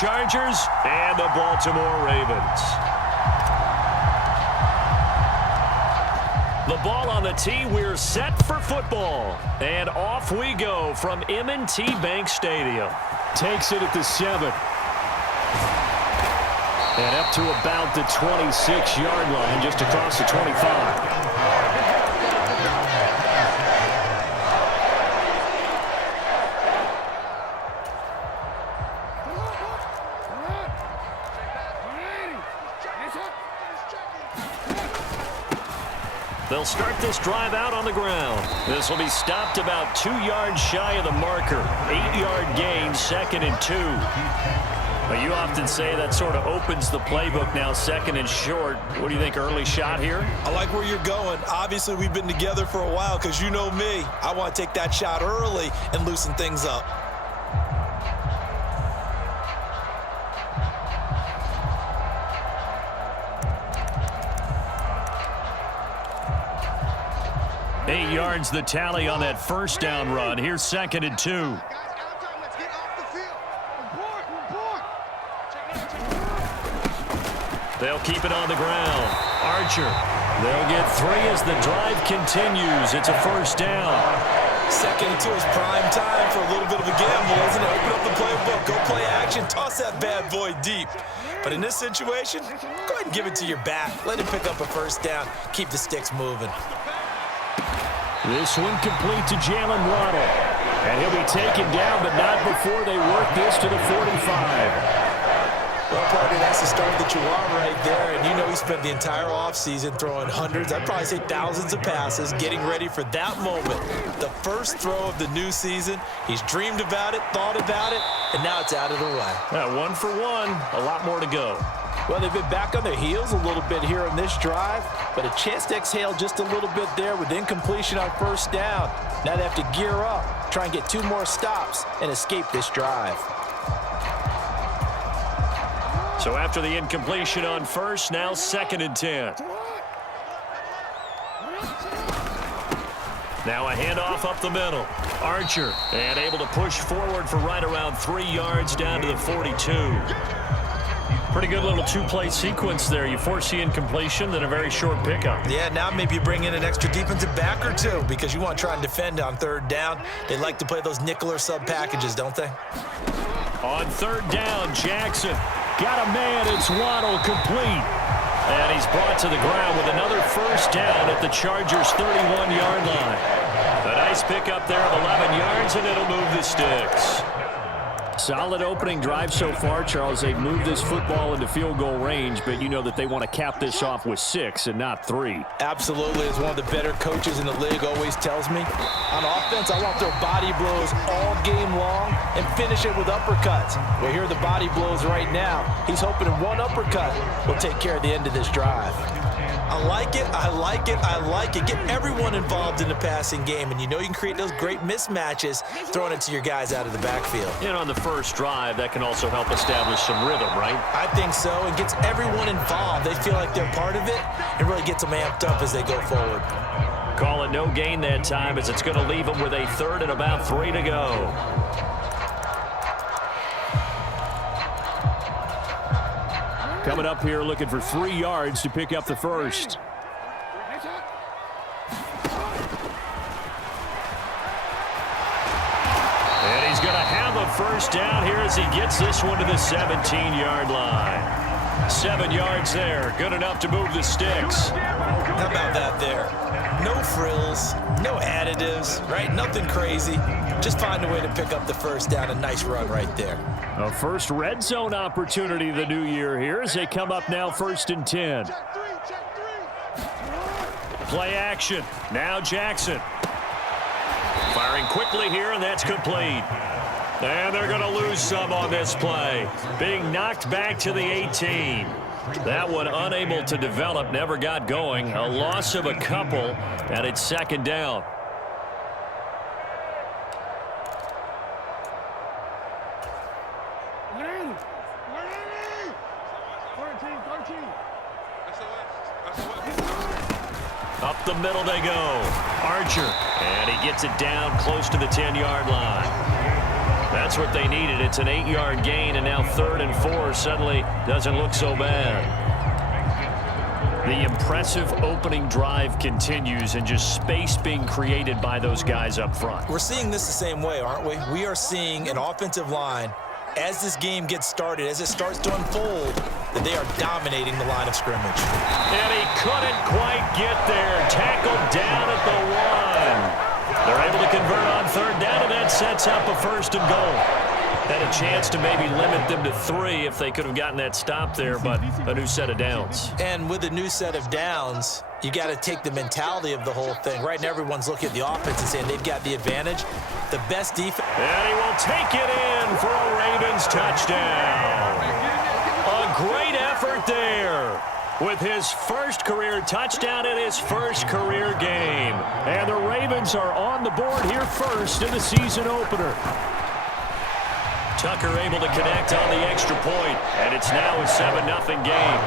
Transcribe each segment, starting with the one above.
Chargers and the Baltimore Ravens. The ball on the tee. We're set for football. And off we go from M&T Bank Stadium. Takes it at the 7. And up to about the 26-yard line, just across the 25. They'll start this drive out on the ground. This will be stopped about 2 yards shy of the marker. 8-yard gain, 2nd and 2. Well, you often say that sort of opens the playbook now, 2nd and short. What do you think, early shot here? I like where you're going. Obviously, we've been together for a while because you know me. I want to take that shot early and loosen things up. Eight yards the tally on that first down run. Here's 2nd and 2. They'll keep it on the ground. Archer. They'll get 3 as the drive continues. It's a first down. 2nd and 2 is prime time for a little bit of a gamble, isn't it? Open up the playbook, go play action, toss that bad boy deep. But in this situation, go ahead and give it to your back. Let him pick up a first down. Keep the sticks moving. This one complete to Jalen Waddle. And he'll be taken down, but not before they work this to the 45. Well, partner, that's the start that you want right there. And you know he spent the entire offseason throwing hundreds, I'd probably say thousands of passes, getting ready for that moment. The first throw of the new season. He's dreamed about it, thought about it, and now it's out of the way. Yeah, 1 for 1. A lot more to go. Well, they've been back on their heels a little bit here in this drive, but a chance to exhale just a little bit there with incompletion on first down. Now they have to gear up, try and get 2 more stops, and escape this drive. So after the incompletion on first, now 2nd and 10. Now a handoff up the middle. Archer, and able to push forward for right around 3 yards down to the 42. Pretty good little 2-play sequence there. You force the incompletion, then a very short pickup. Yeah, now maybe you bring in an extra defensive back or 2 because you want to try and defend on 3rd down. They like to play those nickel or sub packages, don't they? On 3rd down, Jackson got a man. It's Waddle complete. And he's brought to the ground with another first down at the Chargers' 31-yard line. A nice pickup there of 11 yards, and it'll move the sticks. Solid opening drive so far, Charles. They've moved this football into field goal range, but you know that they want to cap this off with 6 and not 3. Absolutely. As one of the better coaches in the league always tells me, on offense, I want their body blows all game long and finish it with uppercuts. Well, here are the body blows right now. He's hoping in one uppercut will take care of the end of this drive. I like it, I like it, I like it. Get everyone involved in the passing game, and you know you can create those great mismatches throwing it to your guys out of the backfield. And on the first drive, that can also help establish some rhythm, right? I think so, and gets everyone involved. They feel like they're part of it, and really gets them amped up as they go forward. Call it no gain that time, as it's going to leave them with a 3rd and about 3 to go. Coming up here looking for 3 yards to pick up the first. And he's going to have a first down here as he gets this one to the 17-yard line. 7 yards there. Good enough to move the sticks. How about that there? No frills, no additives, right? Nothing crazy. Just find a way to pick up the first down. A nice run right there. A first red zone opportunity the new year here as they come up now 1st and 10. Play action. Now Jackson. Firing quickly here, and that's complete. And they're going to lose some on this play. Being knocked back to the 18. That one unable to develop, never got going. A loss of a couple, and it's 2nd down. Up the middle they go. Archer, and he gets it down close to the 10-yard line. That's what they needed. It's an 8-yard gain, and now 3rd and 4 suddenly doesn't look so bad. The impressive opening drive continues, and just space being created by those guys up front. We're seeing this the same way, aren't we? We are seeing an offensive line, as this game gets started, as it starts to unfold, that they are dominating the line of scrimmage. And he couldn't quite get there. Tackled down at the 1. They're able to convert on 3rd down, and that sets up a 1st and goal. Had a chance to maybe limit them to 3 if they could have gotten that stop there, but a new set of downs. And with a new set of downs, you got to take the mentality of the whole thing. Right now, everyone's looking at the offense and saying they've got the advantage. The best defense. And he will take it in for a Ravens touchdown. A great effort there with his first career touchdown in his first career game. And the Ravens are on the board here first in the season opener. Tucker able to connect on the extra point, and it's now a 7-0 game.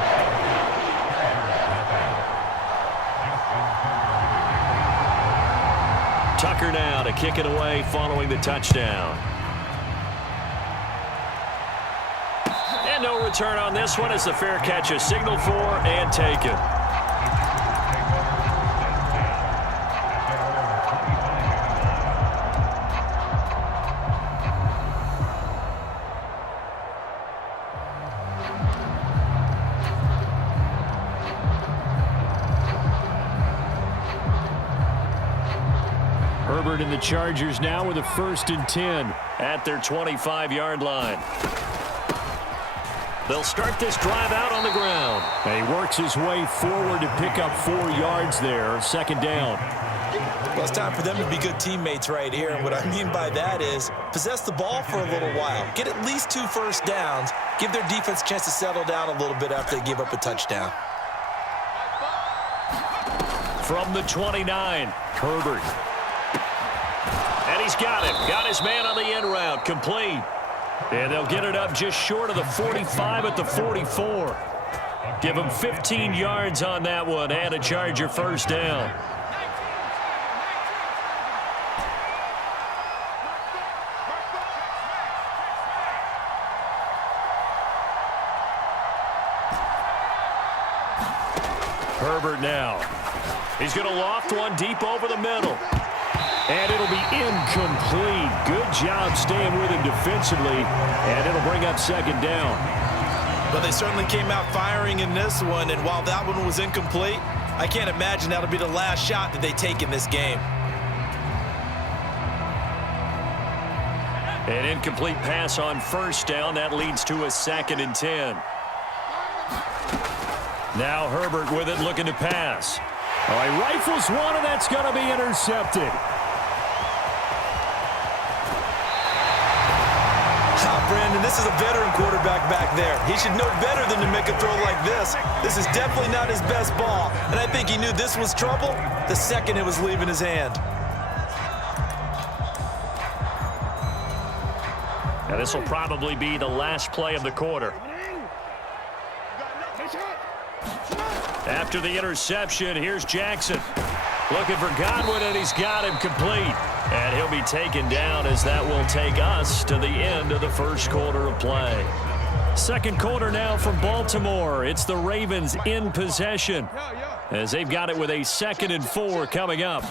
Tucker now to kick it away following the touchdown. And no return on this one as the fair catch is signaled for and taken. Herbert and the Chargers now with a 1st and 10 at their 25-yard line. They'll start this drive out on the ground. And he works his way forward to pick up 4 yards there, 2nd down. Well, it's time for them to be good teammates right here. And what I mean by that is possess the ball for a little while. Get at least 2 first downs. Give their defense a chance to settle down a little bit after they give up a touchdown. From the 29, Herbert. And he's got him. Got his man on the end route. Complete. And they'll get it up just short of the 45 at the 44. Give him 15 yards on that one and a Charger 1st down. Herbert now. He's going to loft one deep over the middle. And it'll be incomplete. Good job staying with him defensively. And it'll bring up 2nd down. Well, they certainly came out firing in this one. And while that one was incomplete, I can't imagine that'll be the last shot that they take in this game. An incomplete pass on 1st down. That leads to a 2nd and 10. Now Herbert with it, looking to pass. Oh, he rifles one, and that's going to be intercepted. Brandon, this is a veteran quarterback back there. He should know better than to make a throw like this. This is definitely not his best ball, and I think he knew this was trouble the second it was leaving his hand. Now this will probably be the last play of the quarter. After the interception, here's Jackson. Looking for Godwin, and he's got him complete. And he'll be taken down as that will take us to the end of the 1st quarter of play. 2nd quarter now from Baltimore. It's the Ravens in possession as they've got it with a 2nd and 4 coming up.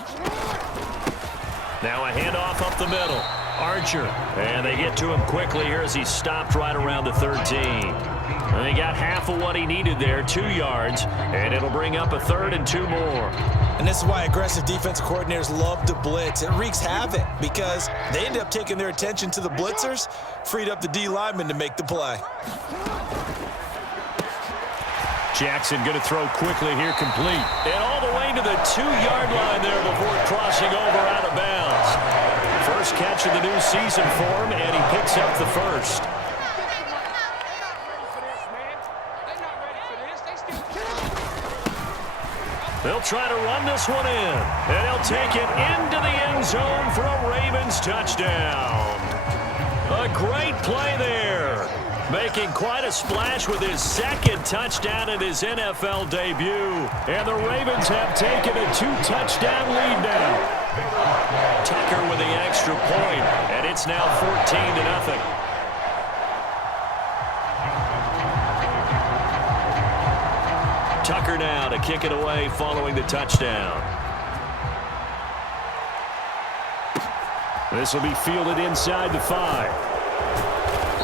Now a handoff up the middle. Archer, and they get to him quickly here as he stopped right around the 13. And he got half of what he needed there, 2 yards, and it'll bring up a 3rd and 2 more. And this is why aggressive defensive coordinators love to blitz. It wreaks havoc because they end up taking their attention to the blitzers, freed up the D lineman to make the play. Jackson going to throw quickly here, complete. And all the way to the 2-yard line there before crossing over out of bounds. First catch of the new season for him, and he picks up the 1st. They'll try to run this one in, and he'll take it into the end zone for a Ravens touchdown. A great play there, making quite a splash with his 2nd touchdown in his NFL debut. And the Ravens have taken a 2-touchdown lead now. Tucker with the extra point, and it's now 14-0. Tucker now to kick it away following the touchdown. This will be fielded inside the 5.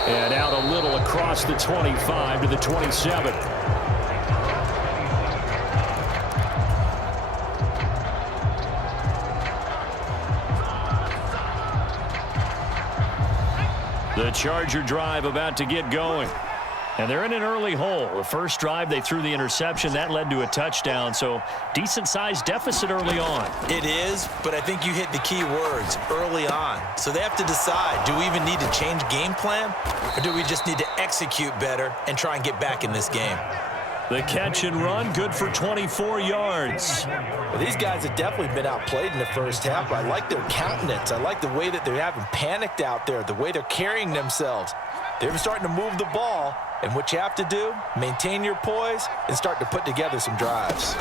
And out a little across the 25 to the 27. The Charger drive about to get going. And they're in an early hole. The first drive, they threw the interception. That led to a touchdown, so decent-sized deficit early on. It is, but I think you hit the key words, early on. So they have to decide, do we even need to change game plan, or do we just need to execute better and try and get back in this game? The catch and run, good for 24 yards. Well, these guys have definitely been outplayed in the first half. I like their countenance. I like the way that they're having panicked out there, the way they're carrying themselves. They're starting to move the ball, and what you have to do, maintain your poise and start to put together some drives.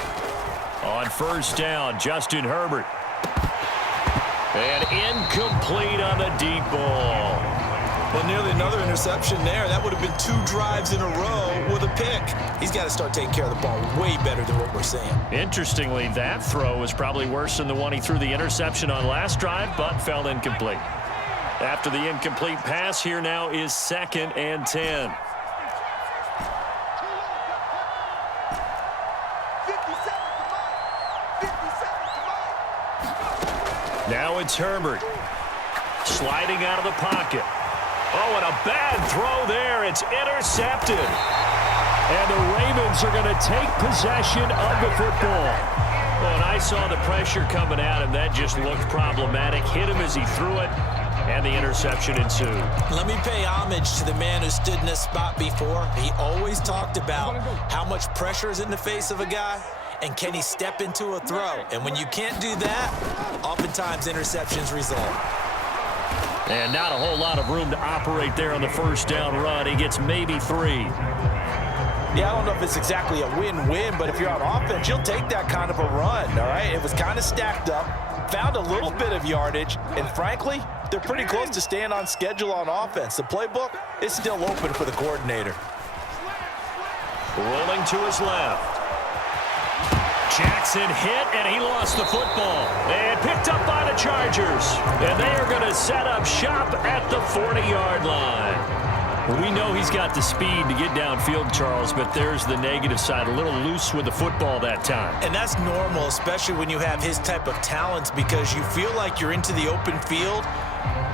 On first down, Justin Herbert. And incomplete on the deep ball. Well, nearly another interception there. That would have been 2 drives in a row with a pick. He's got to start taking care of the ball way better than what we're seeing. Interestingly, that throw was probably worse than the one he threw the interception on last drive, but fell incomplete. After the incomplete pass, here now is 2nd and 10. Now it's Herbert. Sliding out of the pocket. Oh, and a bad throw there. It's intercepted. And the Ravens are going to take possession of the football. Well, and I saw the pressure coming at him. That just looked problematic. Hit him as he threw it, and the interception ensued. Let me pay homage to the man who stood in this spot before. He always talked about how much pressure is in the face of a guy, and can he step into a throw? And when you can't do that, oftentimes interceptions result. And not a whole lot of room to operate there on the first down run. He gets maybe 3. Yeah, I don't know if it's exactly a win-win, but if you're on offense, you'll take that kind of a run, all right? It was kind of stacked up, found a little bit of yardage, and frankly, they're pretty close to staying on schedule on offense. The playbook is still open for the coordinator. Rolling to his left. Jackson hit, and he lost the football. And picked up by the Chargers. And they are going to set up shop at the 40-yard line. We know he's got the speed to get downfield, Charles, but there's the negative side. A little loose with the football that time. And that's normal, especially when you have his type of talents, because you feel like you're into the open field,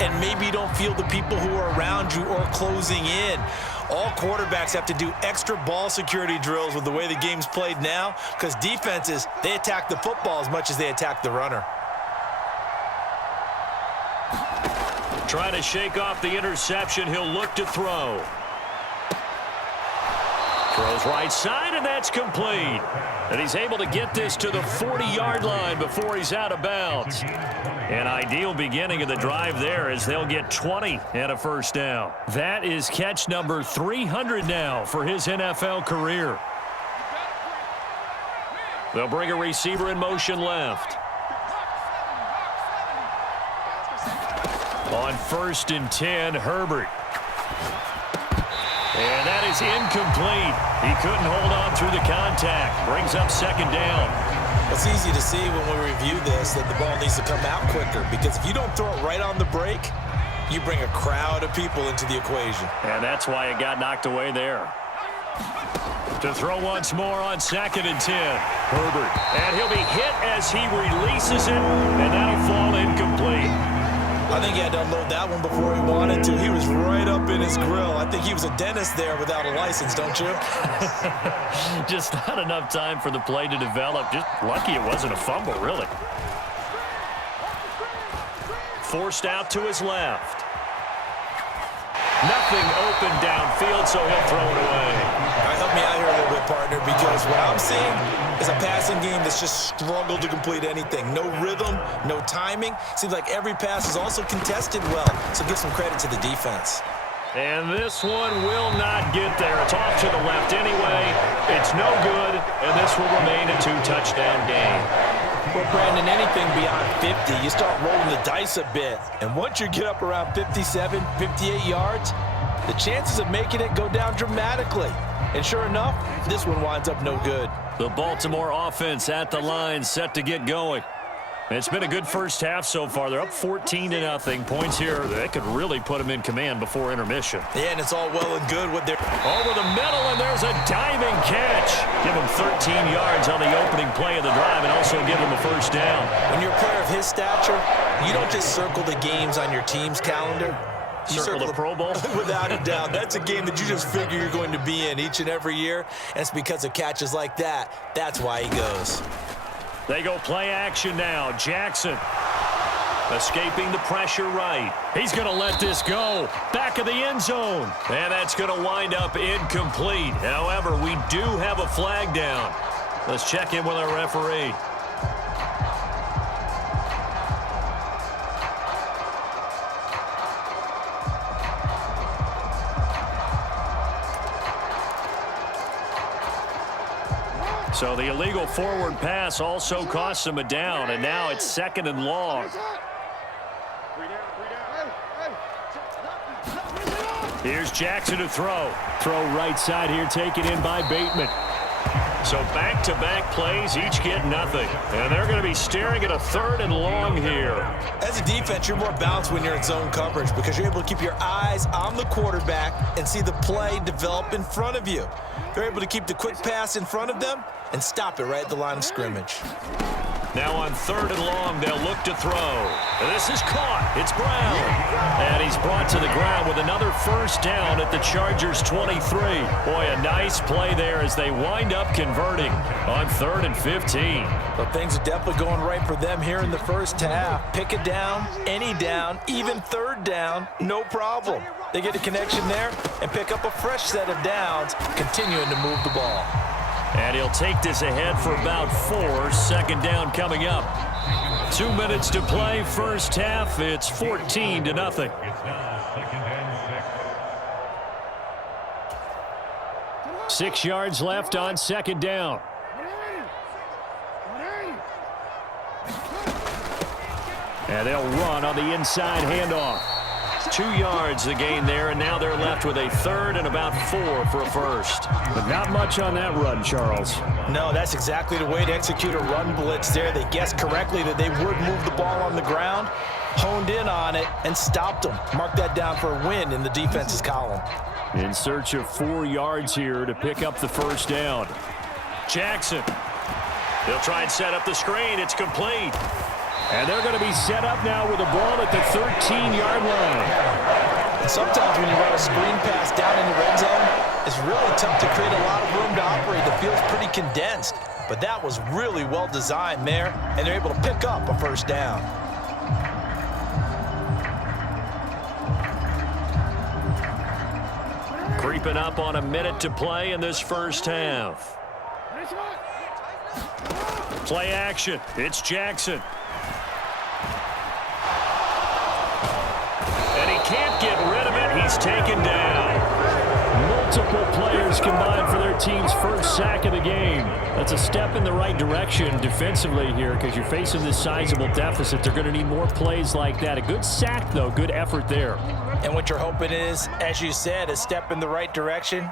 and maybe you don't feel the people who are around you or closing in. All quarterbacks have to do extra ball security drills with the way the game's played now, because defenses, they attack the football as much as they attack the runner. Trying to shake off the interception. He'll look to throw. Throws right side, and that's complete. And he's able to get this to the 40-yard line before he's out of bounds. An ideal beginning of the drive there as they'll get 20 and a first down. That is catch number 300 now for his NFL career. They'll bring a receiver in motion left. On 1st and 10, Herbert. And that is incomplete. He couldn't hold on through the contact. Brings up 2nd down. It's easy to see when we review this that the ball needs to come out quicker, because if you don't throw it right on the break, you bring a crowd of people into the equation. And that's why it got knocked away there. To throw once more on 2nd and 10. Herbert. And he'll be hit as he releases it, and that'll fall incomplete. I think he had to unload that one before he wanted to. He was right up in his grill. I think he was a dentist there without a license, don't you? Just not enough time for the play to develop. Just lucky it wasn't a fumble, really. Forced out to his left. Nothing open downfield, so he'll throw it away. All right, help me out here a little bit, partner, because what I'm seeing is a passing game that's just struggled to complete anything. No rhythm, no timing. Seems like every pass is also contested well, so give some credit to the defense. And this one will not get there. It's off to the left anyway. It's no good, and this will remain a 2-touchdown game. Well, Brandon, anything beyond 50, you start rolling the dice a bit. And once you get up around 57, 58 yards, the chances of making it go down dramatically. And sure enough, this one winds up no good. The Baltimore offense at the line, set to get going. It's been a good first half so far. They're up 14-0. Points here, that could really put them in command before intermission. Yeah, and it's all well and good with their... Over the middle, and there's a diving catch. Give him 13 yards on the opening play of the drive and also give him a first down. When you're a player of his stature, you don't just circle the games on your team's calendar. You circle the Pro Bowl? Without a doubt. That's a game that you just figure you're going to be in each and every year. And it's because of catches like that. That's why he goes. They go play action now. Jackson escaping the pressure right. He's going to let this go. Back of the end zone. And that's going to wind up incomplete. However, we do have a flag down. Let's check in with our referee. So the illegal forward pass also costs him a down, and now it's 2nd and long. Here's Jackson to throw. Throw right side here, taken in by Bateman. So back-to-back plays, each get nothing. And they're going to be staring at a 3rd and long here. As a defense, you're more balanced when you're in zone coverage because you're able to keep your eyes on the quarterback and see the play develop in front of you. They're able to keep the quick pass in front of them and stop it right at the line of scrimmage. Now on 3rd and long, they'll look to throw. This is caught. It's Brown. And he's brought to the ground with another first down at the Chargers' 23. Boy, a nice play there as they wind up converting on 3rd and 15. But things are definitely going right for them here in the first half. Pick it down, any down, even 3rd down, no problem. They get a connection there and pick up a fresh set of downs, continuing to move the ball. And he'll take this ahead for about 4. 2nd down coming up. 2 minutes to play, first half. It's 14-0. Six yards left on 2nd down. And they'll run on the inside handoff. 2 yards the gain there, and now they're left with a 3rd and about 4 for a first. But not much on that run, Charles. No, that's exactly the way to execute a run blitz there. They guessed correctly that they would move the ball on the ground, honed in on it, and stopped them. Mark that down for a win in the defense's column. In search of 4 yards here to pick up the first down. Jackson. They'll try and set up the screen. It's complete. And they're going to be set up now with the ball at the 13-yard line. And sometimes when you run a screen pass down in the red zone, it's really tough to create a lot of room to operate. The field's pretty condensed. But that was really well designed there, and they're able to pick up a first down. Creeping up on a minute to play in this first half. Play action. It's Jackson. Can't get rid of it. He's taken down. Multiple players combined for their team's first sack of the game. That's a step in the right direction defensively here because you're facing this sizable deficit. They're going to need more plays like that. A good sack, though. Good effort there. And what you're hoping is, as you said, a step in the right direction,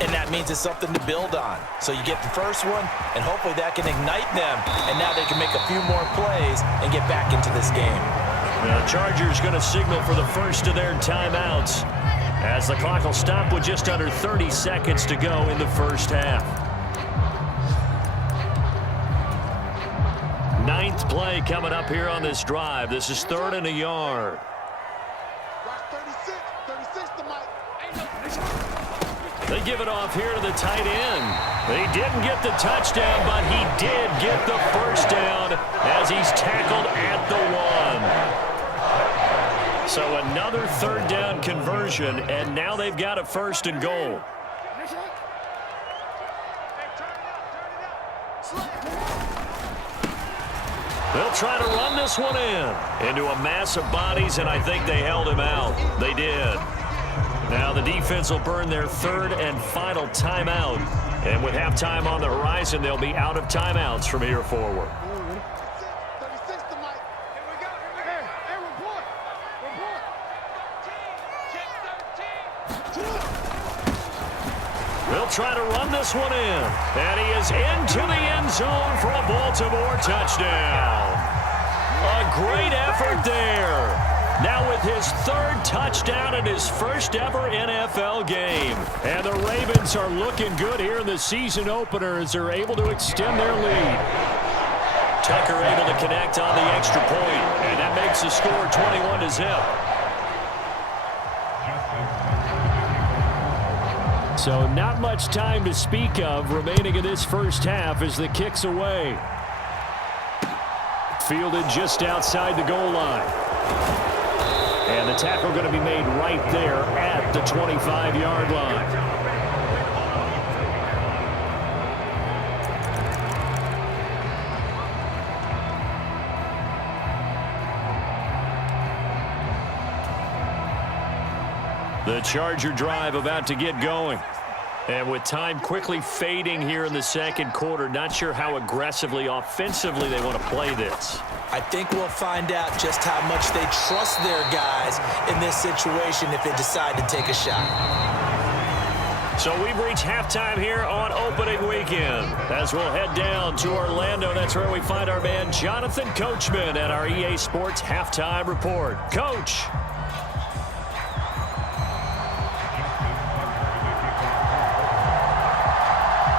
and that means it's something to build on. So you get the first one, and hopefully that can ignite them, and now they can make a few more plays and get back into this game. The Chargers going to signal for the first of their timeouts as the clock will stop with just under 30 seconds to go in the first half. 9th play coming up here on this drive. This is 3rd and a yard. They give it off here to the tight end. They didn't get the touchdown, but he did get the first down as he's tackled at the 1. So another 3rd down conversion, and now they've got a 1st and goal. They'll try to run this one into a mass of bodies, and I think they held him out. They did. Now the defense will burn their 3rd and final timeout. And with halftime on the horizon, they'll be out of timeouts from here forward. They'll try to run this one in. And he is into the end zone for a Baltimore touchdown. A great effort there. Now with his third touchdown in his first ever NFL game. And the Ravens are looking good here in the season opener as they're able to extend their lead. Tucker able to connect on the extra point, and that makes the score 21-0. So not much time to speak of remaining in this first half as the kick's away. Fielded just outside the goal line. And the tackle going to be made right there at the 25-yard line. The Charger drive about to get going. And with time quickly fading here in the second quarter, not sure how aggressively, offensively they want to play this. I think we'll find out just how much they trust their guys in this situation if they decide to take a shot. So we've reached halftime here on opening weekend. As we'll head down to Orlando, that's where we find our man Jonathan Coachman at our EA Sports Halftime Report. Coach.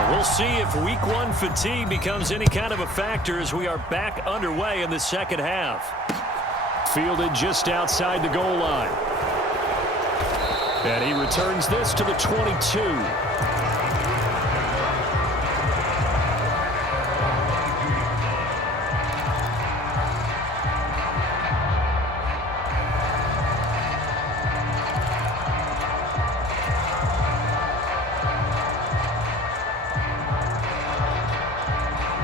We'll see if week one fatigue becomes any kind of a factor as we are back underway in the second half. Fielded just outside the goal line. And he returns this to the 22.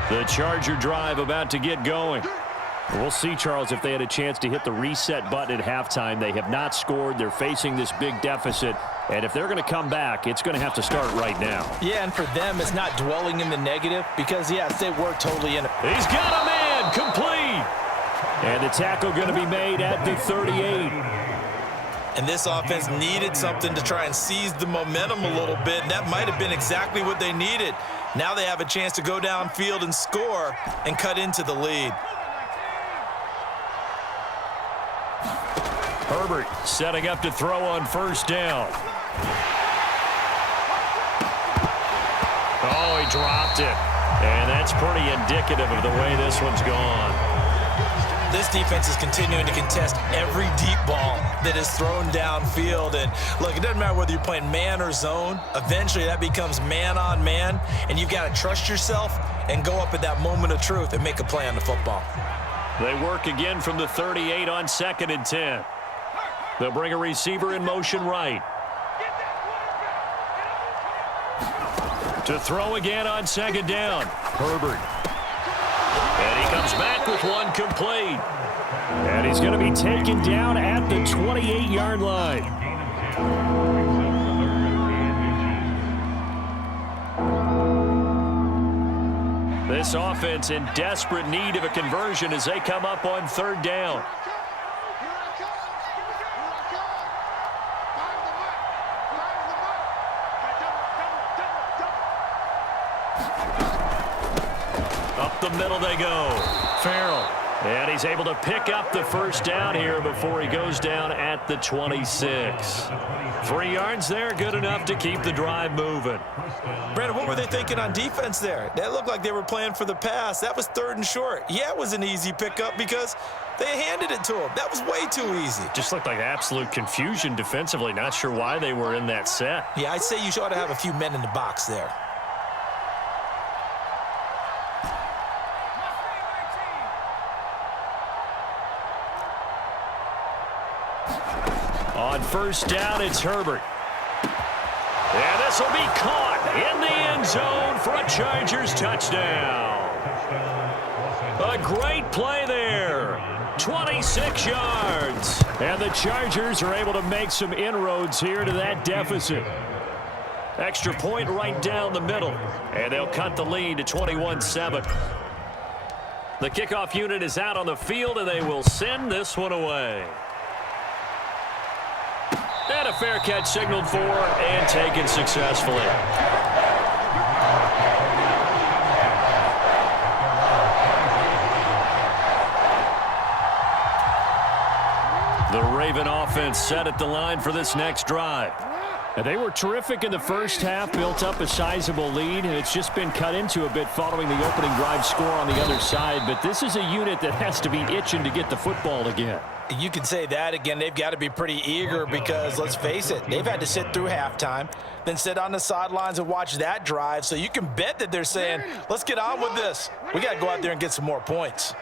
The Charger drive about to get going. We'll see, Charles, if they had a chance to hit the reset button at halftime. They have not scored. They're facing this big deficit. And if they're going to come back, it's going to have to start right now. Yeah, and for them, it's not dwelling in the negative because, yes, they were totally in it. He's got a man complete. And the tackle going to be made at the 38. And this offense needed something to try and seize the momentum a little bit, and that might have been exactly what they needed. Now they have a chance to go downfield and score and cut into the lead. Herbert setting up to throw on first down. Oh, he dropped it. And that's pretty indicative of the way this one's gone. This defense is continuing to contest every deep ball that is thrown downfield. And, look, it doesn't matter whether you're playing man or zone. Eventually, that becomes man-on-man, and you've got to trust yourself and go up at that moment of truth and make a play on the football. They work again from the 38 on 2nd and 10. They'll bring a receiver in motion right. To throw again on 2nd down. Herbert. And he comes back with one complete. And he's going to be taken down at the 28-yard line. This offense in desperate need of a conversion as they come up on 3rd down. Up the middle they go. Farrell. And he's able to pick up the first down here before he goes down at the 26. 3 yards there, good enough to keep the drive moving. Brandon, what were they thinking on defense there? That looked like they were playing for the pass. That was 3rd and short. Yeah, it was an easy pickup because they handed it to him. That was way too easy. Just looked like absolute confusion defensively. Not sure why they were in that set. Yeah, I'd say you ought to have a few men in the box there. On first down, it's Herbert. And this will be caught in the end zone for a Chargers touchdown. A great play there. 26 yards. And the Chargers are able to make some inroads here to that deficit. Extra point right down the middle. And they'll cut the lead to 21-7. The kickoff unit is out on the field, and they will send this one away. And a fair catch signaled for and taken successfully. The Raven offense set at the line for this next drive. And they were terrific in the first half, built up a sizable lead, and it's just been cut into a bit following the opening drive score on the other side. But this is a unit that has to be itching to get the football again. You can say that again. They've got to be pretty eager because, let's face it, they've had to sit through halftime, then sit on the sidelines and watch that drive. So you can bet that they're saying, let's get on with this. We got to go out there and get some more points.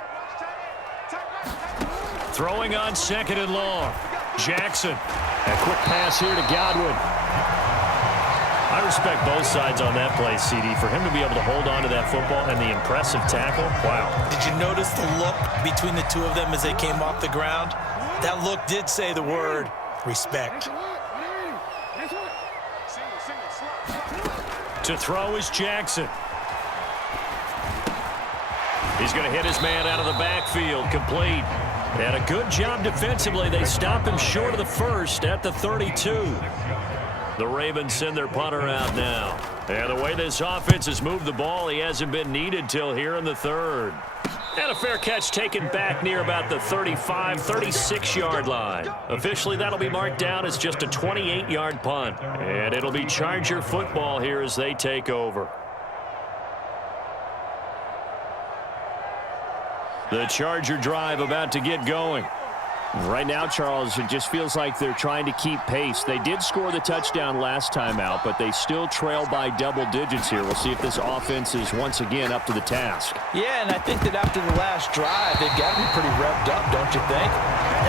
Throwing on 2nd and long. Jackson. A quick pass here to Godwin. I respect both sides on that play, CD. For him to be able to hold on to that football and the impressive tackle, wow. Did you notice the look between the two of them as they came off the ground? That look did say the word respect. To throw is Jackson. He's going to hit his man out of the backfield, complete. And a good job defensively. They stop him short of the first at the 32. The Ravens send their punter out now. And the way this offense has moved the ball, he hasn't been needed till here in the third. And a fair catch taken back near about the 35, 36-yard line. Officially, that'll be marked down as just a 28-yard punt. And it'll be Charger football here as they take over. The Charger drive about to get going. Right now, Charles, it just feels like they're trying to keep pace. They did score the touchdown last time out, but they still trail by double digits here. We'll see if this offense is once again up to the task. Yeah, and I think that after the last drive, they've got to be pretty revved up, don't you think?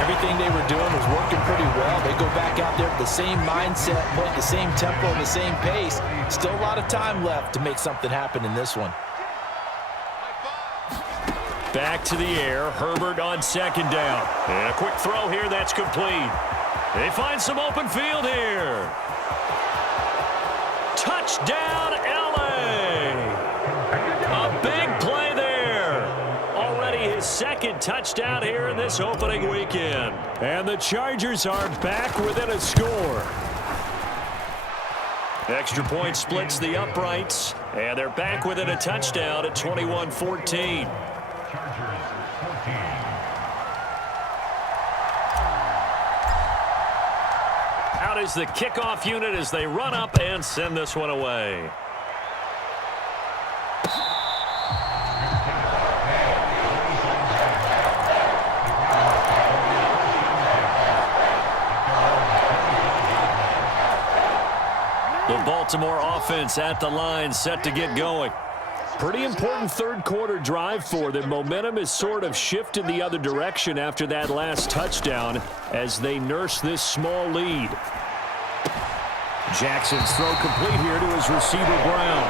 Everything they were doing was working pretty well. They go back out there with the same mindset, playing the same tempo and the same pace. Still a lot of time left to make something happen in this one. Back to the air. Herbert on 2nd down. And a quick throw here that's complete. They find some open field here. Touchdown, LA! A big play there. Already his 2nd touchdown here in this opening weekend. And the Chargers are back within a score. Extra point splits the uprights. And they're back within a touchdown at 21-14. Out is the kickoff unit as they run up and send this one away. The Baltimore offense at the line, set to get going. Pretty important third quarter drive for them. Momentum has sort of shifted the other direction after that last touchdown as they nurse this small lead. Jackson's throw complete here to his receiver Brown.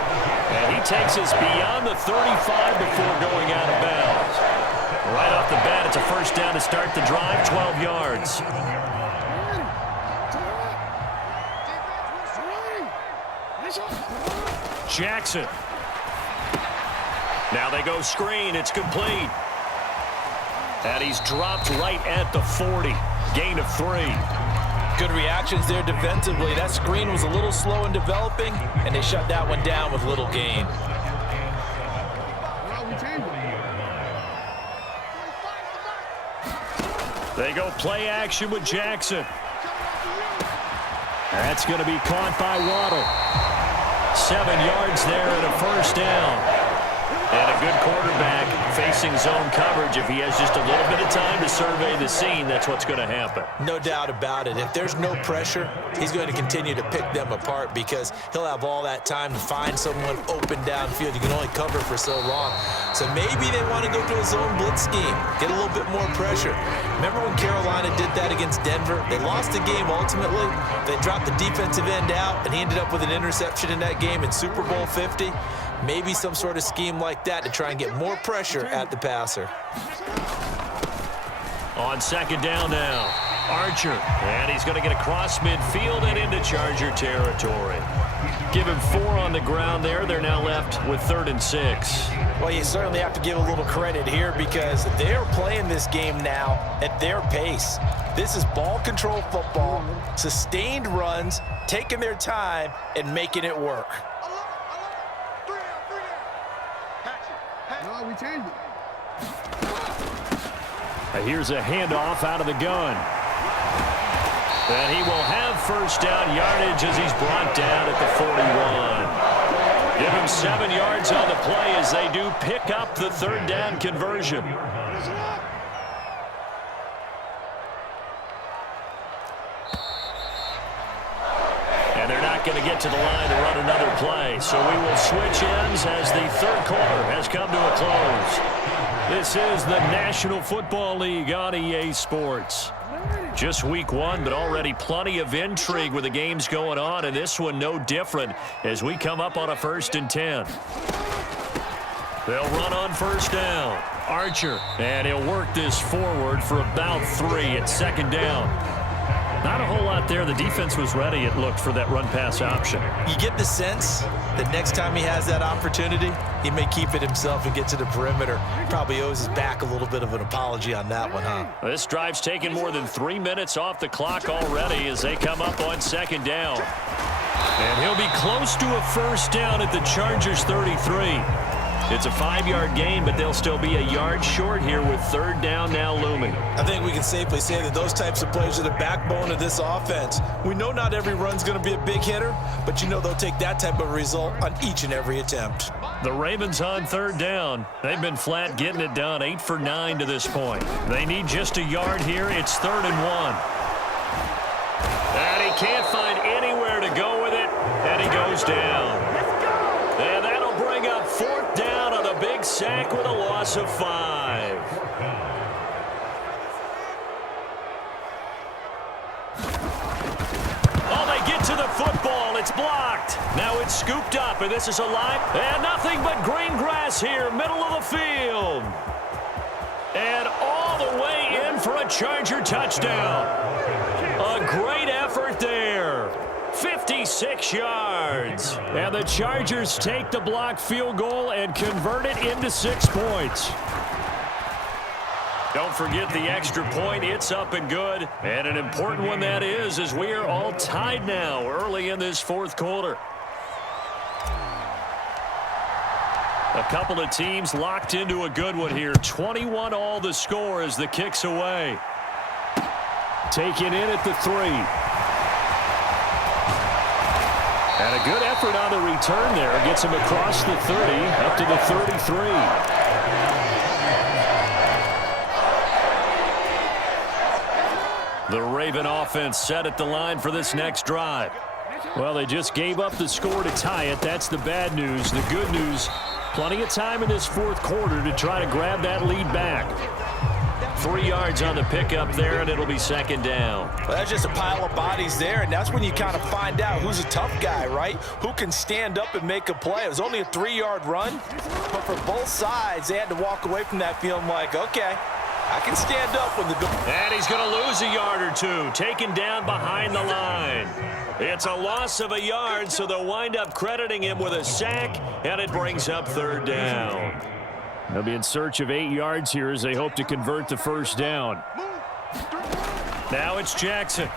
And he takes us beyond the 35 before going out of bounds. Right off the bat, it's a first down to start the drive, 12 yards. Jackson. Now they go screen. It's complete. And he's dropped right at the 40. Gain of 3. Good reactions there defensively. That screen was a little slow in developing, and they shut that one down with little gain. They go play action with Jackson. That's going to be caught by Waddle. 7 yards there and a first down. And a good quarterback facing zone coverage. If he has just a little bit of time to survey the scene, that's what's going to happen. No doubt about it. If there's no pressure, he's going to continue to pick them apart because he'll have all that time to find someone open downfield. You can only cover for so long. So maybe they want to go to a zone blitz scheme, get a little bit more pressure. Remember when Carolina did that against Denver? They lost the game ultimately. They dropped the defensive end out, and he ended up with an interception in that game in Super Bowl 50. Maybe some sort of scheme like that to try and get more pressure at the passer. On 2nd down now, Archer. And he's going to get across midfield and into Charger territory. Give him 4 on the ground there. They're now left with 3rd and 6. Well, you certainly have to give a little credit here because they're playing this game now at their pace. This is ball control football, sustained runs, taking their time, and making it work. Here's a handoff out of the gun. And he will have first down yardage as he's brought down at the 41. Give him 7 yards on the play as they do pick up the third down conversion. And they're not going to get to the line to run another play. So we will switch ends as the third quarter has come to a close. This is the National Football League on EA Sports. Just week 1, but already plenty of intrigue with the games going on, and this one no different as we come up on a 1st and 10. They'll run on first down. Archer, and he'll work this forward for about 3 at 2nd down. Not a whole lot there. The defense was ready, it looked, for that run-pass option. You get the sense that next time he has that opportunity, he may keep it himself and get to the perimeter. Probably owes his back a little bit of an apology on that one, huh? This drive's taken more than 3 minutes off the clock already as they come up on 2nd down. And he'll be close to a first down at the Chargers' 33. It's a 5-yard gain, but they'll still be a yard short here with 3rd down now looming. I think we can safely say that those types of plays are the backbone of this offense. We know not every run's going to be a big hitter, but you know they'll take that type of result on each and every attempt. The Ravens on 3rd down. They've been flat getting it done, 8 for 9 to this point. They need just a yard here. It's 3rd and 1. And he can't find anywhere to go with it, and he goes down. And that'll bring up 4th down on a big sack with a loss of 5. Oh, they get to the football. It's blocked. Now it's scooped up, and this is a line. And nothing but green grass here, middle of the field. And all the way in for a Charger touchdown. A great effort there. 56 yards. And the Chargers take the blocked field goal and convert it into 6 points. Don't forget the extra point. It's up and good. And an important one that is, as we are all tied now early in this 4th quarter. A couple of teams locked into a good one here. 21 all the score as the kick's away. Taken in at the 3. And a good effort on the return there. Gets him across the 30, up to the 33. The Raven offense set at the line for this next drive. Well, they just gave up the score to tie it. That's the bad news. The good news, plenty of time in this 4th quarter to try to grab that lead back. 3 yards on the pickup there, and it'll be 2nd down. Well, that's just a pile of bodies there, and that's when you kind of find out who's a tough guy, right? Who can stand up and make a play. It was only a 3-yard run, but for both sides, they had to walk away from that feeling like, okay, I can stand up when the... And he's going to lose a yard or 2, taken down behind the line. It's a loss of a yard, so they'll wind up crediting him with a sack, and it brings up 3rd down. They'll be in search of 8 yards here as they hope to convert the first down. Now it's Jackson.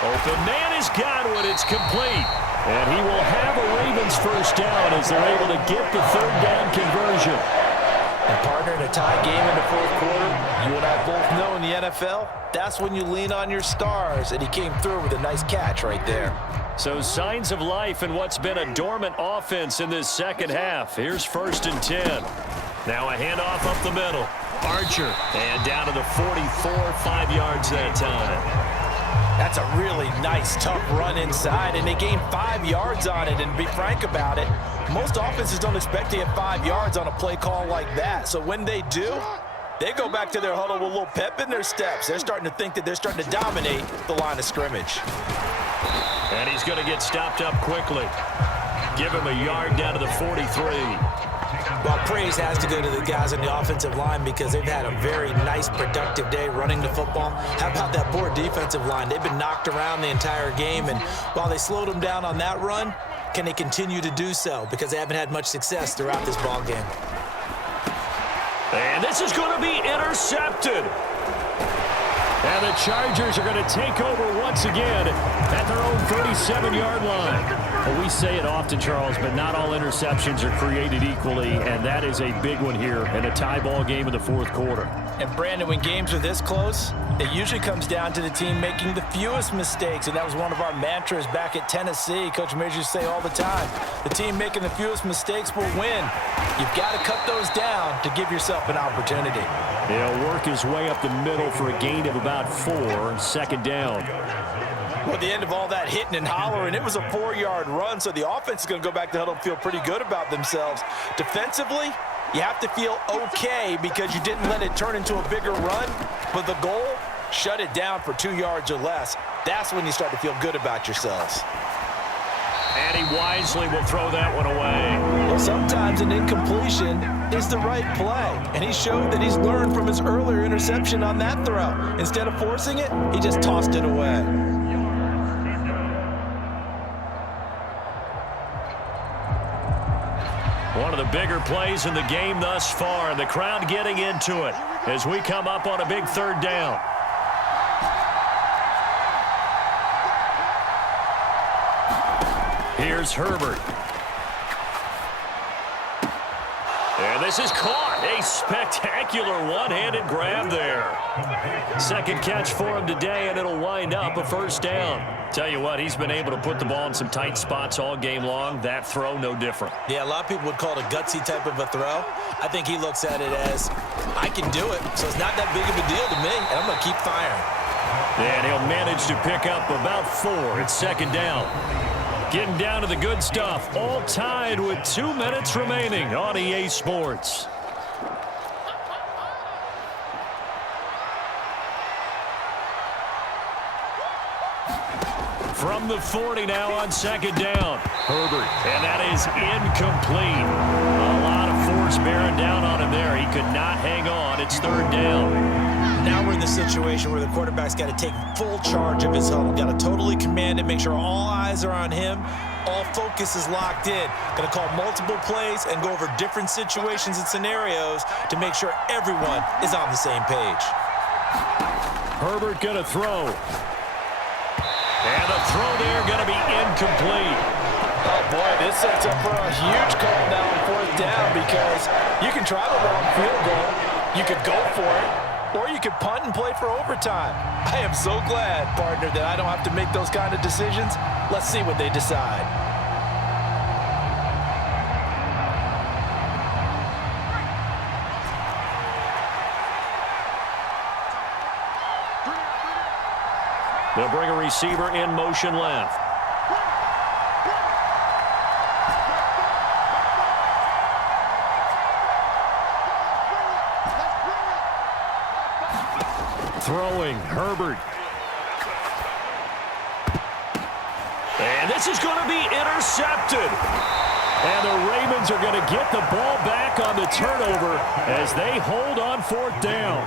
Open man is Godwin. It's complete. And he will have a Ravens first down as they're able to get the 3rd down conversion. And partner, in a tie game in the 4th quarter, you and I both know in the NFL, that's when you lean on your stars. And he came through with a nice catch right there. So signs of life in what's been a dormant offense in this 2nd half. Here's 1st and 10. Now a handoff up the middle. Archer, and down to the 44, 5 yards that time. That's a really nice, tough run inside, and they gained 5 yards on it. And to be frank about it, most offenses don't expect to get 5 yards on a play call like that. So when they do, they go back to their huddle with a little pep in their steps. They're starting to think that they're starting to dominate the line of scrimmage. And he's going to get stopped up quickly. Give him a yard down to the 43. Well, praise has to go to the guys on the offensive line because they've had a very nice, productive day running the football. How about that poor defensive line? They've been knocked around the entire game, and while they slowed them down on that run, can they continue to do so? Because they haven't had much success throughout this ball game. And this is going to be intercepted. And the Chargers are going to take over once again at their own 37-yard line. Well, we say it often, Charles, but not all interceptions are created equally, and that is a big one here in a tie ball game in the fourth quarter. And, Brandon, when games are this close, it usually comes down to the team making the fewest mistakes, and that was one of our mantras back at Tennessee. Coach Majors used to say all the time, the team making the fewest mistakes will win. You've got to cut those down to give yourself an opportunity. He'll work his way up the middle for a gain of about 4, second down. Well, at the end of all that hitting and hollering, it was a 4-yard run, so the offense is going to go back to huddle and feel pretty good about themselves. Defensively, you have to feel okay because you didn't let it turn into a bigger run, but the goal, shut it down for 2 yards or less. That's when you start to feel good about yourselves. And he wisely will throw that one away. Well, sometimes an incompletion is the right play, and he showed that he's learned from his earlier interception on that throw. Instead of forcing it, he just tossed it away. One of the bigger plays in the game thus far, and the crowd getting into it as we come up on a big third down. Here's Herbert. And this is caught. A spectacular one-handed grab there. Second catch for him today, and it'll wind up a first down. Tell you what, he's been able to put the ball in some tight spots all game long. That throw, no different. Yeah, a lot of people would call it a gutsy type of a throw. I think he looks at it as, I can do it, so it's not that big of a deal to me, and I'm going to keep firing. And he'll manage to pick up about 4. It's second down. Getting down to the good stuff. All tied with 2 minutes remaining on EA Sports. From the 40 now on second down. Herbert. And that is incomplete. A lot of force bearing down on him there. He could not hang on. It's third down. Now we're in the situation where the quarterback's got to take full charge of his huddle. Got to totally command it, make sure all eyes are on him. All focus is locked in. Going to call multiple plays and go over different situations and scenarios to make sure everyone is on the same page. Herbert going to throw. And the throw there going to be incomplete. Oh, boy, this sets up for a huge call now on fourth down because you can try the long field goal. You could go for it. Or you can punt and play for overtime. I am so glad, partner, that I don't have to make those kind of decisions. Let's see what they decide. They'll bring a receiver in motion left. Throwing, Herbert. And this is going to be intercepted. And the Ravens are going to get the ball back on the turnover as they hold on fourth down.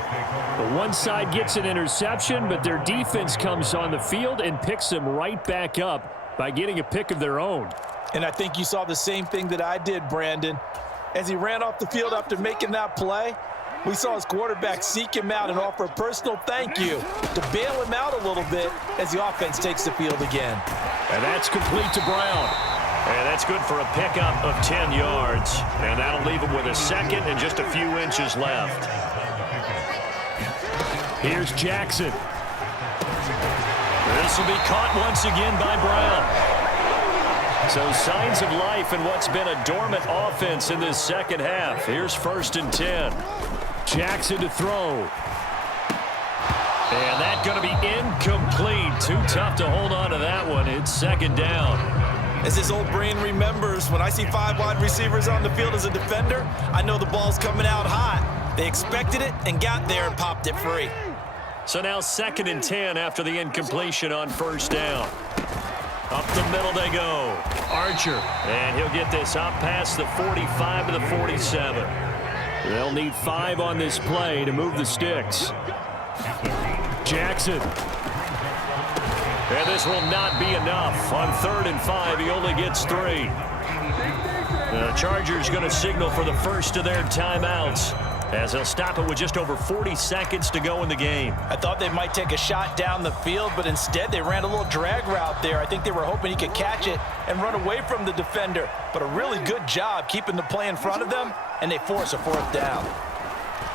The one side gets an interception, but their defense comes on the field and picks them right back up by getting a pick of their own. And I think you saw the same thing that I did, Brandon. As he ran off the field after making that play, we saw his quarterback seek him out and offer a personal thank you to bail him out a little bit as the offense takes the field again. And that's complete to Brown. And that's good for a pickup of 10 yards. And that'll leave him with a second and just a few inches left. Here's Jackson. This will be caught once again by Brown. So signs of life in what's been a dormant offense in this second half. Here's first and 10. Jackson to throw. And that's going to be incomplete. Too tough to hold on to that one. It's second down. As his old brain remembers, when I see 5 wide receivers on the field as a defender, I know the ball's coming out hot. They expected it and got there and popped it free. So now second and 10 after the incompletion on first down. Up the middle they go. Archer. And he'll get this up past the 45 to the 47. They'll need 5 on this play to move the sticks. Jackson. And this will not be enough. On third and 5, he only gets 3. The Chargers going to signal for the first of their timeouts. as they'll stop it with just over 40 seconds to go in the game. I thought they might take a shot down the field, but instead they ran a little drag route there. I think they were hoping he could catch it and run away from the defender. But a really good job keeping the play in front of them, and they force a fourth down.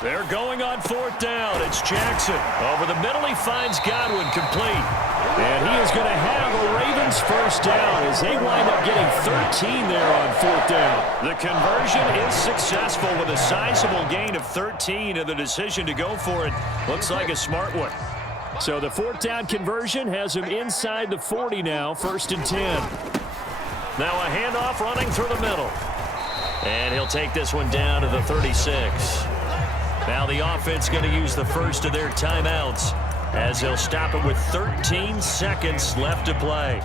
They're going on fourth down. It's Jackson. Over the middle, he finds Godwin complete. And he is going to have a Ravens first down as they wind up getting 13 there on fourth down. The conversion is successful with a sizable gain of 13, and the decision to go for it looks like a smart one. So the fourth down conversion has him inside the 40 now, 1st and 10. Now a handoff running through the middle. And he'll take this one down to the 36. Now the offense going to use the first of their timeouts as they'll stop it with 13 seconds left to play.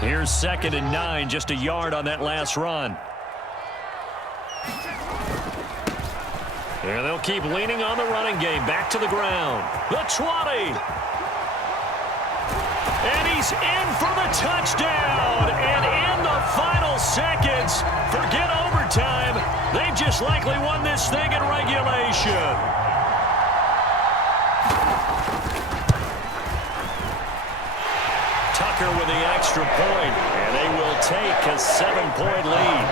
Here's 2nd and 9, just a yard on that last run. And they'll keep leaning on the running game. Back to the ground. The 20. And he's in for the touchdown. And in the final seconds, forget overtime. They've just likely won this thing in regulation. Tucker with the extra point, and they will take a 7-point lead.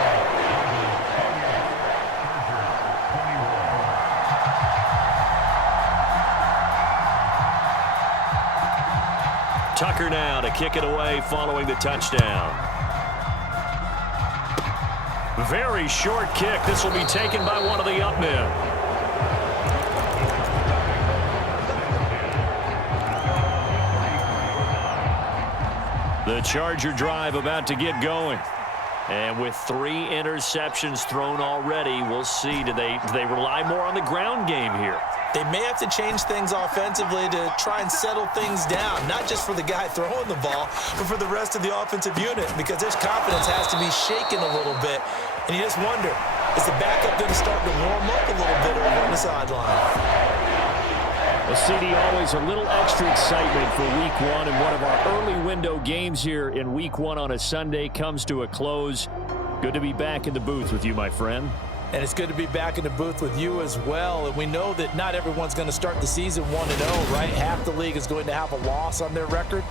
Tucker now to kick it away following the touchdown. Very short kick. This will be taken by one of the up men. The Charger drive about to get going. And with 3 interceptions thrown already, we'll see. Do they rely more on the ground game here? They may have to change things offensively to try and settle things down, not just for the guy throwing the ball, but for the rest of the offensive unit, because their confidence has to be shaken a little bit. And you just wonder, is the backup going to start to warm up a little bit over on the sideline? Well, CD, always a little extra excitement for Week 1, and one of our early window games here in Week 1 on a Sunday comes to a close. Good to be back in the booth with you, my friend. And it's good to be back in the booth with you as well. And we know that not everyone's going to start the season 1-0, right? Half the league is going to have a loss on their record.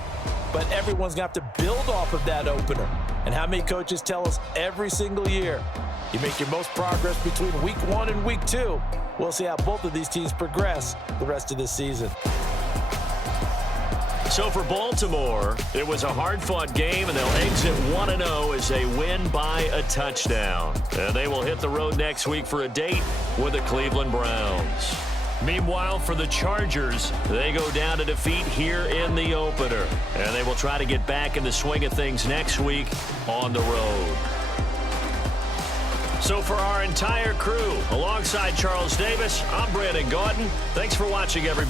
But everyone's going to have to build off of that opener. And how many coaches tell us every single year, you make your most progress between Week 1 and Week 2. We'll see how both of these teams progress the rest of this season. So for Baltimore, it was a hard-fought game, and they'll exit 1-0 as they win by a touchdown. And they will hit the road next week for a date with the Cleveland Browns. Meanwhile, for the Chargers, they go down to defeat here in the opener. And they will try to get back in the swing of things next week on the road. So for our entire crew, alongside Charles Davis, I'm Brandon Gaudin. Thanks for watching, everybody.